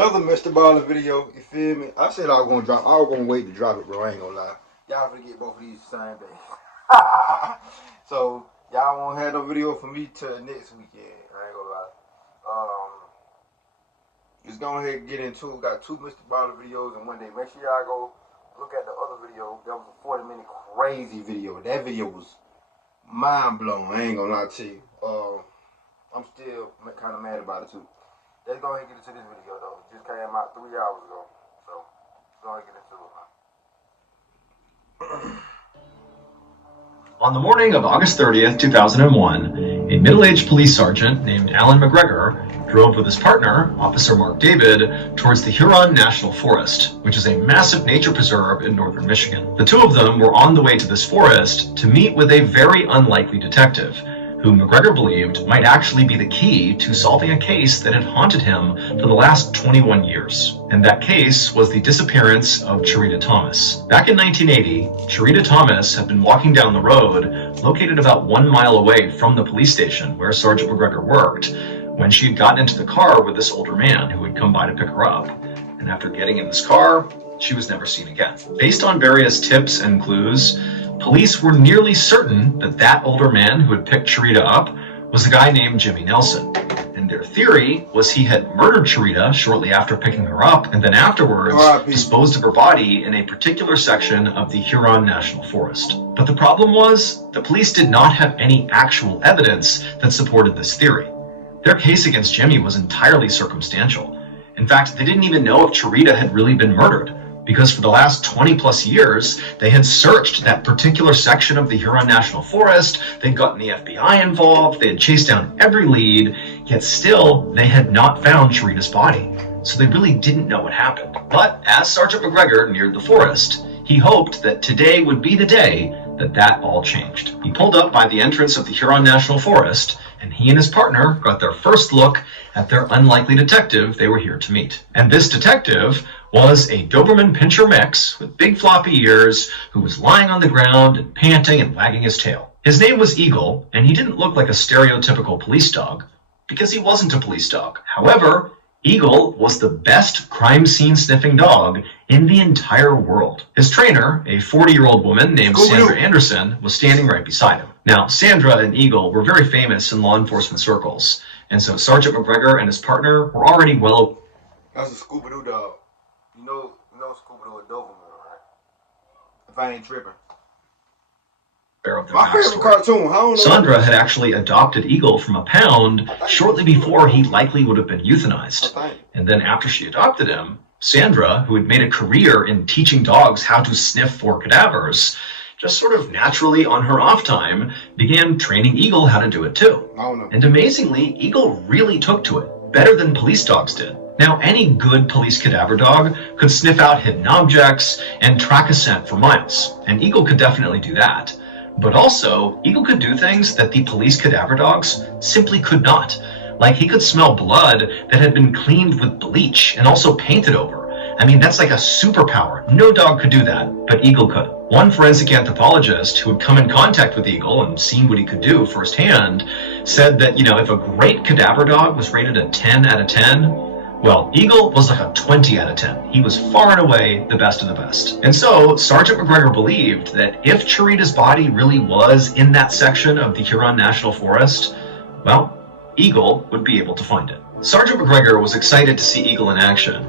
Another Mr. Ballin video, you feel me? I said I was gonna wait to drop it, bro. I ain't gonna lie. Y'all finna get both of these the same day. So y'all won't have no video for me till next weekend. I ain't gonna lie. Let's go ahead and get into it. We got two Mr. Ballin videos in one day. Make sure y'all go look at the other video. That was a 40-minute crazy video. That video was mind blowing. I ain't gonna lie to you. I'm still kind of mad about it too. Let's go ahead and get into this video though. It just came out 3 hours ago. So let's go ahead and get into it. On the morning of August 30th, 2001, a middle-aged police sergeant named Alan McGregor drove with his partner, Officer Mark David, towards the Huron National Forest, which is a massive nature preserve in northern Michigan. The two of them were on the way to this forest to meet with a very unlikely detective, who McGregor believed might actually be the key to solving a case that had haunted him for the last 21 years. And that case was the disappearance of Cherita Thomas. Back in 1980, Cherita Thomas had been walking down the road, located about 1 mile away from the police station where Sergeant McGregor worked, when she had gotten into the car with this older man who had come by to pick her up. And after getting in this car, she was never seen again. Based on various tips and clues, police were nearly certain that that older man who had picked Cherita up was a guy named Jimmy Nelson. And their theory was he had murdered Cherita shortly after picking her up, and then afterwards disposed of her body in a particular section of the Huron National Forest. But the problem was, the police did not have any actual evidence that supported this theory. Their case against Jimmy was entirely circumstantial. In fact, they didn't even know if Cherita had really been murdered, because for the last 20 plus years, they had searched that particular section of the Huron National Forest, they'd gotten the FBI involved, they had chased down every lead, yet still, they had not found Cherita's body. So they really didn't know what happened. But as Sergeant McGregor neared the forest, he hoped that today would be the day that all changed. He pulled up by the entrance of the Huron National Forest, and he and his partner got their first look at their unlikely detective they were here to meet. And this detective was a Doberman Pinscher mix with big floppy ears who was lying on the ground and panting and wagging his tail. His name was Eagle, and he didn't look like a stereotypical police dog because he wasn't a police dog. However, Eagle was the best crime scene sniffing dog in the entire world. His trainer, a 40-year-old woman named Sandra Anderson, was standing right beside him. Now, Sandra and Eagle were very famous in law enforcement circles, and so Sergeant McGregor and his partner were already well... That's a Scooby-Doo dog. You know Scooby-Doo a Doberman, right? If I ain't tripping. My favorite cartoon. Sandra had actually adopted Eagle from a pound shortly before he likely would have been euthanized. And then after she adopted him, Sandra, who had made a career in teaching dogs how to sniff for cadavers, just sort of naturally on her off time, began training Eagle how to do it too. And amazingly, Eagle really took to it, better than police dogs did. Now, any good police cadaver dog could sniff out hidden objects and track a scent for miles, and Eagle could definitely do that. But also, Eagle could do things that the police cadaver dogs simply could not. Like he could smell blood that had been cleaned with bleach and also painted over. I mean, that's like a superpower. No dog could do that, but Eagle could. One forensic anthropologist who had come in contact with Eagle and seen what he could do firsthand said that, if a great cadaver dog was rated a 10 out of 10, well, Eagle was like a 20 out of 10. He was far and away the best of the best. And so, Sergeant McGregor believed that if Cherita's body really was in that section of the Huron National Forest, well, Eagle would be able to find it. Sergeant McGregor was excited to see Eagle in action.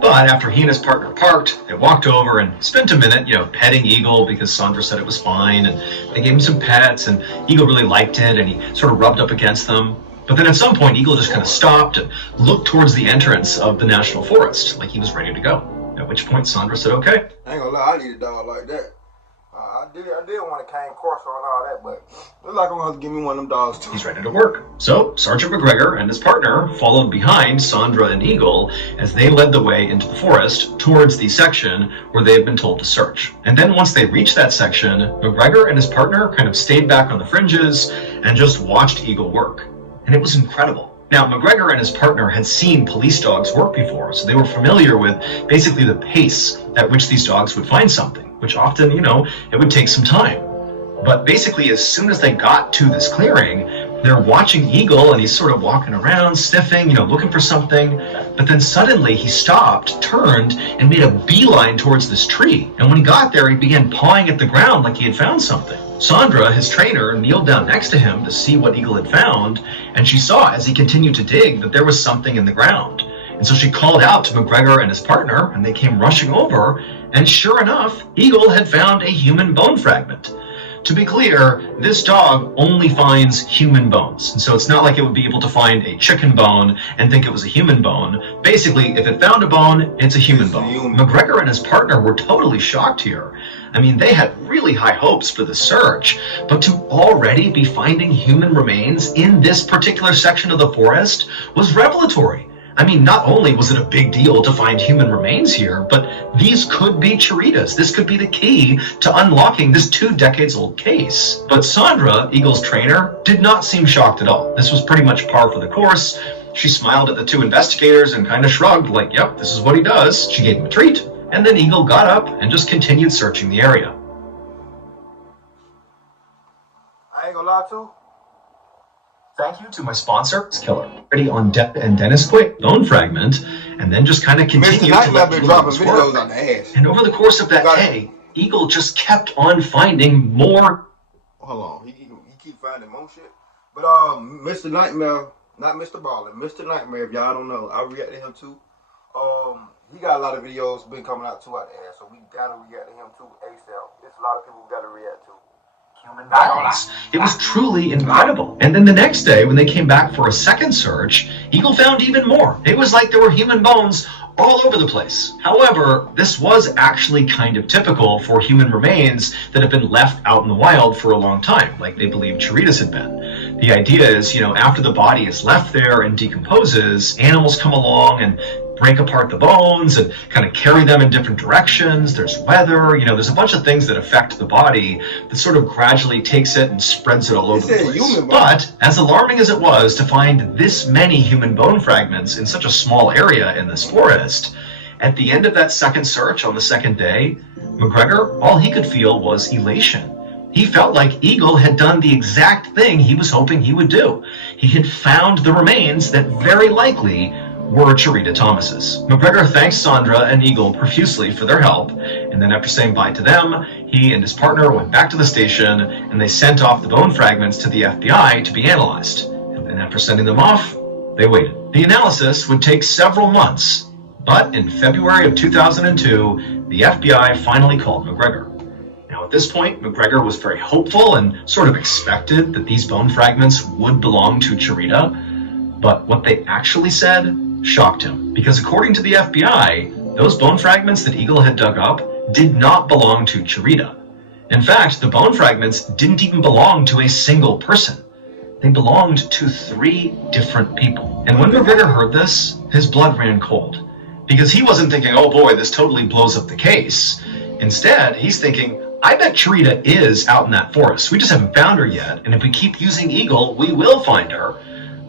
But after he and his partner parked, they walked over and spent a minute, petting Eagle because Sandra said it was fine, and they gave him some pets, and Eagle really liked it, and he sort of rubbed up against them. But then at some point, Eagle just kind of stopped and looked towards the entrance of the National Forest, like he was ready to go. At which point, Sandra said, okay. I ain't gonna lie, I need a dog like that. I did want a cane corso and all that, but looks like I'm gonna have to give me one of them dogs too. He's ready to work. So, Sergeant McGregor and his partner followed behind Sandra and Eagle as they led the way into the forest towards the section where they had been told to search. And then once they reached that section, McGregor and his partner kind of stayed back on the fringes and just watched Eagle work. And it was incredible. Now, McGregor and his partner had seen police dogs work before, so they were familiar with basically the pace at which these dogs would find something, which often, it would take some time. But basically, as soon as they got to this clearing, They're watching Eagle, and he's sort of walking around, sniffing, looking for something. But then suddenly he stopped, turned, and made a beeline towards this tree. And when he got there, he began pawing at the ground like he had found something. Sandra, his trainer, kneeled down next to him to see what Eagle had found, and she saw as he continued to dig that there was something in the ground. And so she called out to McGregor and his partner, and they came rushing over, and sure enough, Eagle had found a human bone fragment. To be clear, this dog only finds human bones, and so it's not like it would be able to find a chicken bone and think it was a human bone. Basically, if it found a bone, it's a human bone. McGregor and his partner were totally shocked here. I mean, they had really high hopes for the search, but to already be finding human remains in this particular section of the forest was revelatory. I mean, not only was it a big deal to find human remains here, but these could be Chiritas. This could be the key to unlocking this 2 decades old case. But Sandra, Eagle's trainer, did not seem shocked at all. This was pretty much par for the course. She smiled at the 2 investigators and kind of shrugged, like, yep, this is what he does. She gave him a treat, and then Eagle got up and just continued searching the area. I ain't gonna lie to. Thank you to my sponsor, Killer. Ready on Depp and Dennis Quaid bone fragment, and then just kind of continued to let been dropping videos on the ass. And over the course of that day, Eagle just kept on finding more. Hold on, he keep finding more shit. But Mr. Nightmare, not Mr. Ballin, Mr. Nightmare. If y'all don't know, I react to him too. He got a lot of videos been coming out too out the ass, so we gotta react to him too ASAP. There's a lot of people we gotta react to. It was truly incredible. And then the next day, when they came back for a second search, Eagle found even more. It was like there were human bones all over the place. However, this was actually kind of typical for human remains that have been left out in the wild for a long time, like they believe Chiritas had been. The idea is, after the body is left there and decomposes, animals come along and break apart the bones and kind of carry them in different directions. There's weather, there's a bunch of things that affect the body that sort of gradually takes it and spreads it all over the place. But as alarming as it was to find this many human bone fragments in such a small area in this forest, at the end of that second search on the second day, McGregor, all he could feel was elation. He felt like Eagle had done the exact thing he was hoping he would do. He had found the remains that very likely were Chirita Thomas's. McGregor thanked Sandra and Eagle profusely for their help, and then after saying bye to them, he and his partner went back to the station, and they sent off the bone fragments to the FBI to be analyzed. And then after sending them off, they waited. The analysis would take several months, but in February of 2002, the FBI finally called McGregor. Now at this point, McGregor was very hopeful and sort of expected that these bone fragments would belong to Chirita, but what they actually said shocked him, because according to the FBI, those bone fragments that Eagle had dug up did not belong to Chirita. In fact, the bone fragments didn't even belong to a single person. They belonged to 3 different people. And when McGregor heard this, his blood ran cold, because he wasn't thinking, oh boy, this totally blows up the case. Instead, he's thinking, I bet Chirita is out in that forest. We just haven't found her yet, and if we keep using Eagle, we will find her.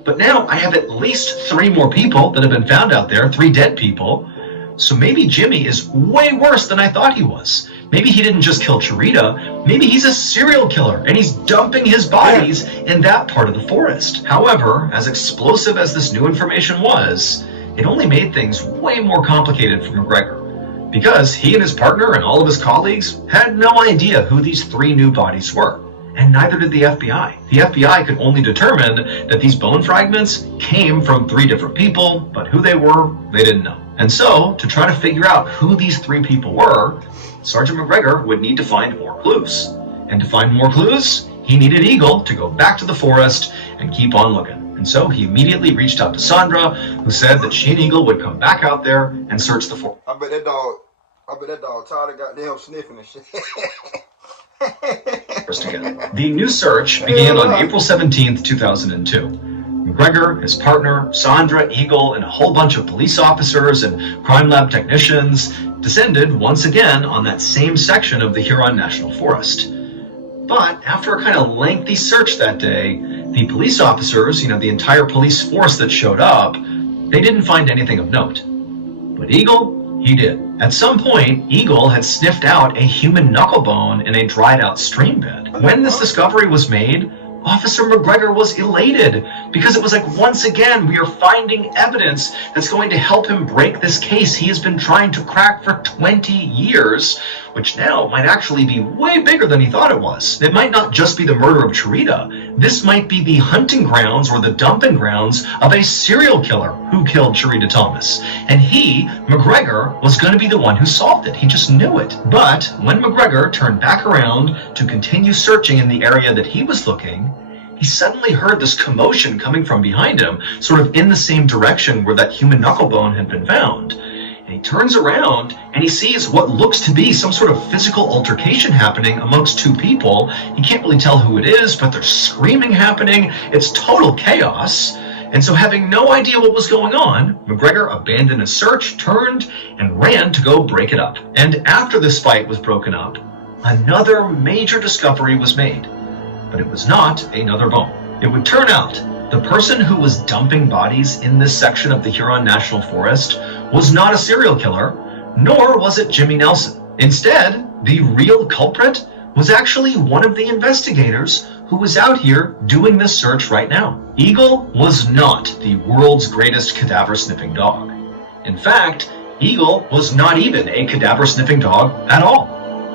But now I have at least 3 more people that have been found out there, 3 dead people. So maybe Jimmy is way worse than I thought he was. Maybe he didn't just kill Chirita. Maybe he's a serial killer and he's dumping his bodies in that part of the forest. However, as explosive as this new information was, it only made things way more complicated for McGregor, because he and his partner and all of his colleagues had no idea who these 3 new bodies were. And neither did the FBI. The FBI could only determine that these bone fragments came from 3 different people, but who they were, they didn't know. And so, to try to figure out who these 3 people were, Sergeant McGregor would need to find more clues. And to find more clues, he needed Eagle to go back to the forest and keep on looking. And so he immediately reached out to Sandra, who said that she and Eagle would come back out there and search the forest. I bet that dog tired of goddamn sniffing and shit. Together. The new search began on April 17th, 2002. McGregor, his partner, Sandra, Eagle, and a whole bunch of police officers and crime lab technicians descended once again on that same section of the Huron National Forest. But after a kind of lengthy search that day, the police officers, the entire police force that showed up, they didn't find anything of note. But Eagle, he did. At some point, Eagle had sniffed out a human knuckle bone in a dried out stream bed. When this discovery was made, Officer McGregor was elated because it was like, once again, we are finding evidence that's going to help him break this case he has been trying to crack for 20 years, which now might actually be way bigger than he thought it was. It might not just be the murder of Cherita. This might be the hunting grounds or the dumping grounds of a serial killer who killed Cherita Thomas. And he, McGregor, was going to be the one who solved it. He just knew it. But when McGregor turned back around to continue searching in the area that he was looking, he suddenly heard this commotion coming from behind him, sort of in the same direction where that human knuckle bone had been found. And he turns around and he sees what looks to be some sort of physical altercation happening amongst two people. He can't really tell who it is, but there's screaming happening. It's total chaos. And so, having no idea what was going on, McGregor abandoned his search, turned, and ran to go break it up. And after this fight was broken up, another major discovery was made. But it was not another bone. It would turn out the person who was dumping bodies in this section of the Huron National Forest was not a serial killer, nor was it Jimmy Nelson. Instead, the real culprit was actually one of the investigators who was out here doing this search right now. Eagle was not the world's greatest cadaver-sniffing dog. In fact, Eagle was not even a cadaver-sniffing dog at all.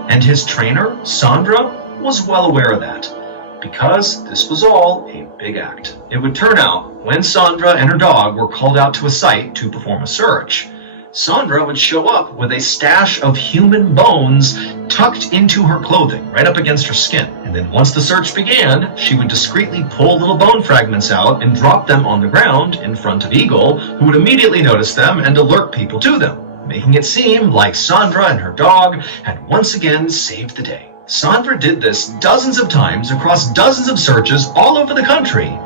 And his trainer, Sandra, was well aware of that, because this was all a big act. It would turn out, when Sandra and her dog were called out to a site to perform a search, Sandra would show up with a stash of human bones tucked into her clothing, right up against her skin. And then once the search began, she would discreetly pull little bone fragments out and drop them on the ground in front of Eagle, who would immediately notice them and alert people to them, making it seem like Sandra and her dog had once again saved the day. Sandra did this dozens of times across dozens of searches all over the country,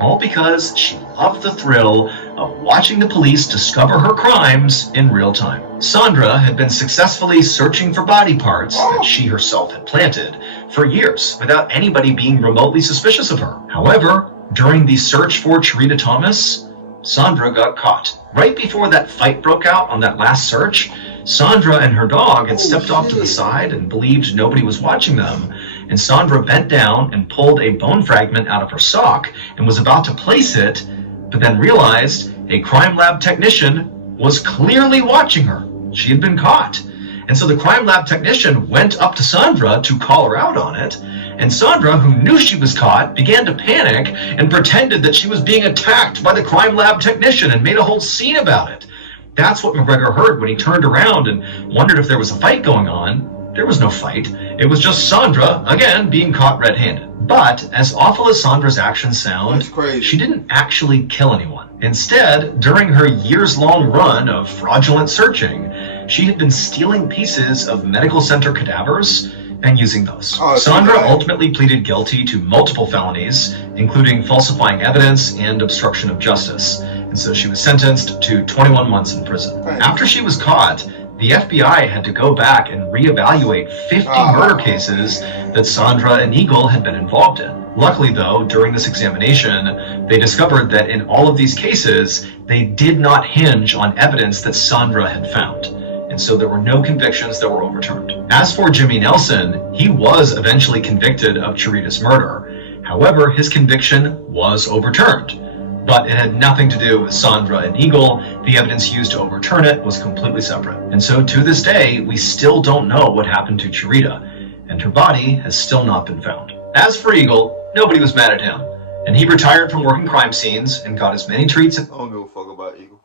all because she loved the thrill of watching the police discover her crimes in real time. Sandra had been successfully searching for body parts that she herself had planted for years without anybody being remotely suspicious of her. However, during the search for Cherita Thomas, Sandra got caught. Right before that fight broke out on that last search, Sandra and her dog had stepped off to the side and believed nobody was watching them, and Sandra bent down and pulled a bone fragment out of her sock and was about to place it, but then realized a crime lab technician was clearly watching her. She had been caught. And so the crime lab technician went up to Sandra to call her out on it, and Sandra, who knew she was caught, began to panic and pretended that she was being attacked by the crime lab technician and made a whole scene about it. That's what McGregor heard when he turned around and wondered if there was a fight going on. There was no fight. It was just Sandra, again, being caught red-handed. But, as awful as Sandra's actions sound, she didn't actually kill anyone. Instead, during her years-long run of fraudulent searching, she had been stealing pieces of medical center cadavers and using those. Sandra ultimately pleaded guilty to multiple felonies, including falsifying evidence and obstruction of justice. And so she was sentenced to 21 months in prison. After she was caught, the FBI had to go back and reevaluate 50 murder cases that Sandra and Eagle had been involved in. Luckily, though, during this examination, they discovered that in all of these cases, they did not hinge on evidence that Sandra had found. And so there were no convictions that were overturned. As for Jimmy Nelson, he was eventually convicted of Cherita's murder. However, his conviction was overturned. But it had nothing to do with Sandra and Eagle. The evidence used to overturn it was completely separate. And so to this day, we still don't know what happened to Cherita, and her body has still not been found. As for Eagle, nobody was mad at him, and he retired from working crime scenes and got as many treats. I don't give a fuck about Eagle.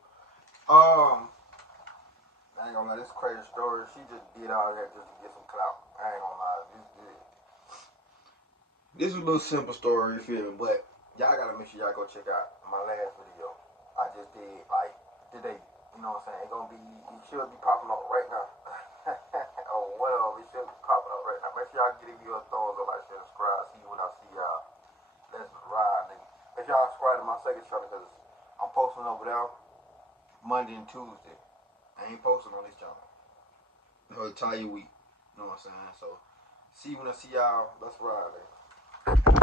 I ain't gonna lie, this crazy story. She just did all that just to get some clout. I ain't gonna lie, this is a little simple story, you feel me? But y'all gotta make sure y'all go check out my last video. I just did like today. You know what I'm saying? It's gonna be, it should be popping up right now. Or whatever, it should be popping up right now. Make sure y'all give me your thumbs up, like, share, subscribe. See you when I see y'all. Let's ride, nigga. Make sure y'all subscribe to my second channel because I'm posting over there Monday and Tuesday. I ain't posting on this channel the entire week. You know what I'm saying? So, see you when I see y'all. Let's ride, nigga.